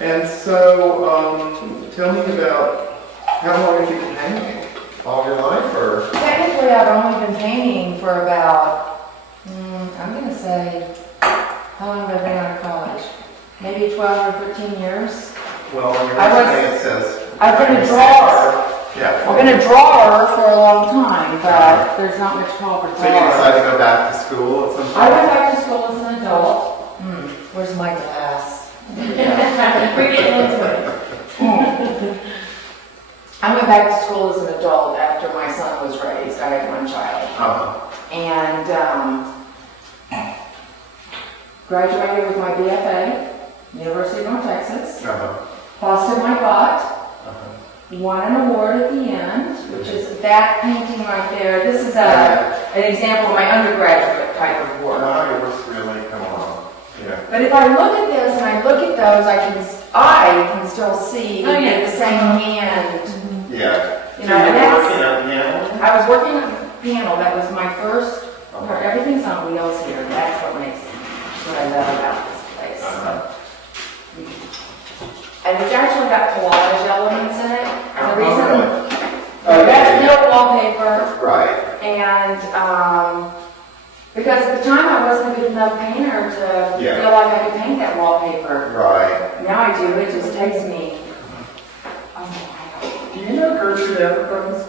And so, tell me about how long have you been painting? All your life, or? Technically, I've only been painting for about, I'm going to say, how long have I been out of college? Maybe 12 or 13 years. Well, on your resume it says... I've been a drawer. Yeah. I've been a drawer for a long time, but there's not much call for drawers. So you decided to go back to school at some point? I went back to school as an adult. Where's my glass? We're getting into it. I went back to school as an adult after my son was raised. I had one child. And graduated with my BFA, University of North Texas. Busted my butt. Won an award at the end, which is that painting right there. This is an example of my undergraduate type of work. Wow, your work's really come on. Yeah. But if I look at this and I look at those, I can still see the same hand. Yeah. You So know, you were that's, working on piano? I was working on the piano. That was my first. Everything's on wheels here. That's what I love about this place. And it's actually got collage elements in it. And the reason that's mill wallpaper. Right. And because at the time I wasn't a good enough painter to feel like I could paint that wallpaper. Right. Now I do. It just takes me. Do you know Gertrude Everett?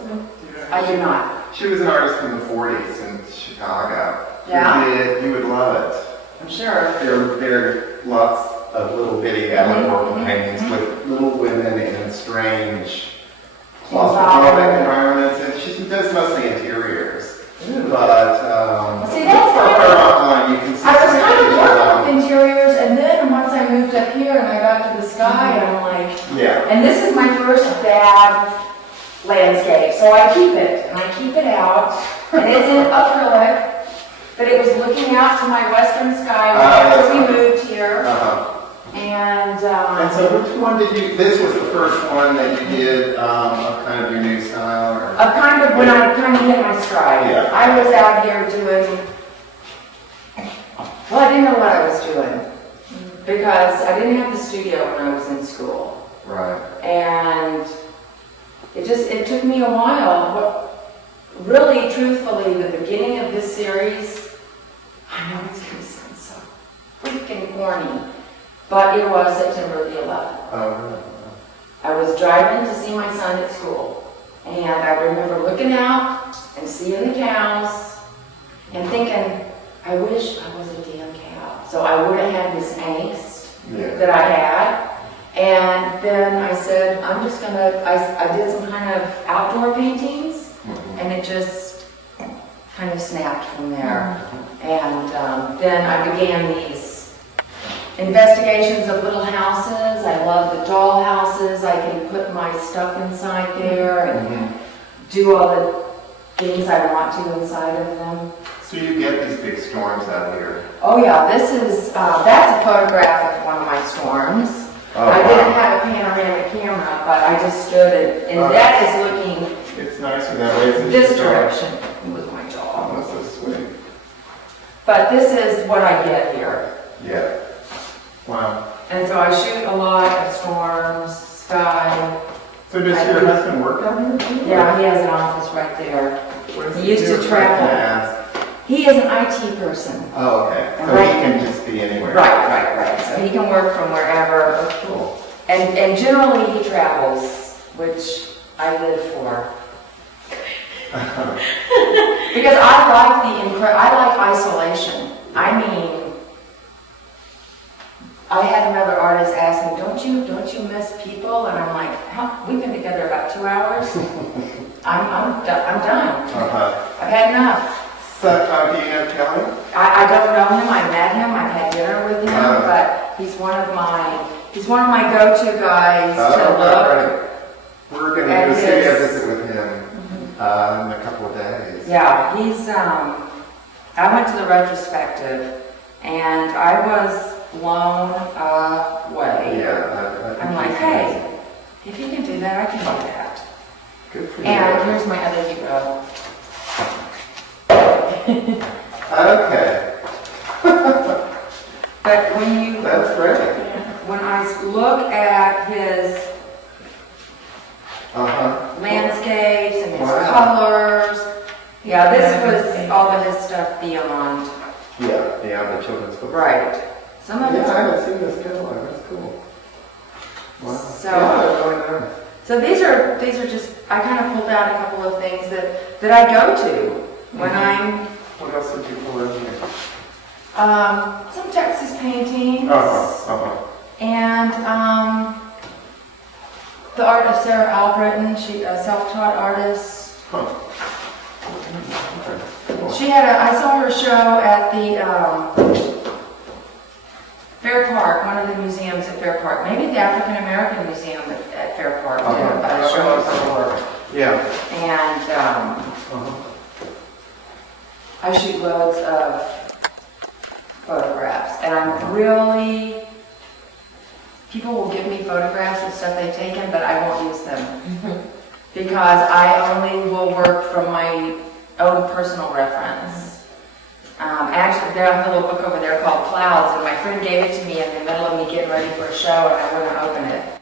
I do not. She was an artist from the 40s in Chicago. Yeah? You would love it. I'm sure. There are lots of little bitty allegorical paintings with little women in strange claustrophobic environments, and she does mostly interiors. But see, that's for her online, you can see I was some kind of pictures working with interiors, and then once I moved up here and I got to the sky, I'm like, and this is my first bad landscape, so I keep it, and I keep it out, and it's in acrylic, but it was looking out to my western sky after we moved here. And so which one did you, this was the first one that you did of kind of your new style? Or? Of kind of when I kind of hit my stride. Yeah. I was out here doing, well, I didn't know what I was doing because I didn't have the studio when I was in school. Right. And it took me a while. But really, truthfully, the beginning of this series, I know it's going to sound so freaking corny, but it was September the 11th. I was driving to see my son at school, and I remember looking out and seeing the cows and thinking, I wish I was a damn cow. So I would have had this angst that I had. And then I said, I'm just going to, I did some kind of outdoor paintings, and it just kind of snapped from there. And then I began these investigations of little houses. I love the doll houses. I can put my stuff inside there and do all the things I want to inside of them. So you get these big storms out here? Oh yeah, this is, that's a photograph of one of my storms. I didn't have a panoramic camera, but I just stood and that is looking it's nicer that way. this direction with my dog. That's so sweet. But this is what I get here. Yeah. Wow. And so I shoot a lot of storms, sky. So does your husband work out here? Yeah, he has an office right there. He used to travel. He is an IT person. Oh, okay. So he can just be anywhere. Right. So he can work from wherever. Oh, cool. And generally he travels, which I live for. Because I like isolation. I mean, I had another artist ask me, don't you miss people? And I'm like, we've been together about 2 hours. I'm done. I've had enough. So, do you know Kelly? I don't know him. I met him. I've had dinner with him, but he's one of my go-to guys to look. We're going to do a studio visit with him in a couple of days. Yeah, he's. I went to the retrospective, and I was blown away. Yeah, I'm like, hey, if you can do that, I can do that. Good for you. And here's my other hero. Okay. But when you... That's great. When I look at his Uh-huh. landscapes and his Wow. colors. Yeah, this was all of his stuff beyond. Yeah, the children's book. Right. Some of Yeah, it's. I haven't seen this catalog, that's cool. Wow. So- Yeah, that's really nice. So these are just, I kind of pulled out a couple of things that I go to when I'm, What else did you pull in here? some Texas paintings. And, the art of Sarah Albritton, she, a self-taught artist. Huh. Okay, cool. She had I saw her show at the, Fair Park, one of the museums at Fair Park, maybe the African American Museum at Fair Park. Yeah. And, Uh-huh. I shoot loads of photographs, and I'm really, people will give me photographs of stuff they've taken, but I won't use them. Because I only will work from my own personal reference. Actually, I have a little book over there called Clouds, and my friend gave it to me in the middle of me getting ready for a show, and I wouldn't open it.